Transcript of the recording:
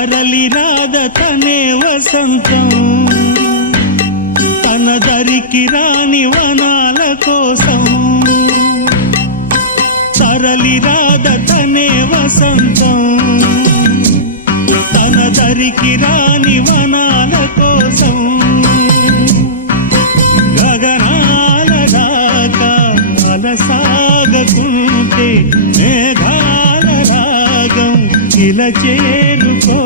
తరలి రాద తనే వసంతం తన దరికి రాని వనాల కోసం తరలి రాద తనే వసంతం తన దరికి రాని వనాల కోసం గగనాల దాకా అలసాగకుంటే మేఘాల రాగం ఇలా చేరుకో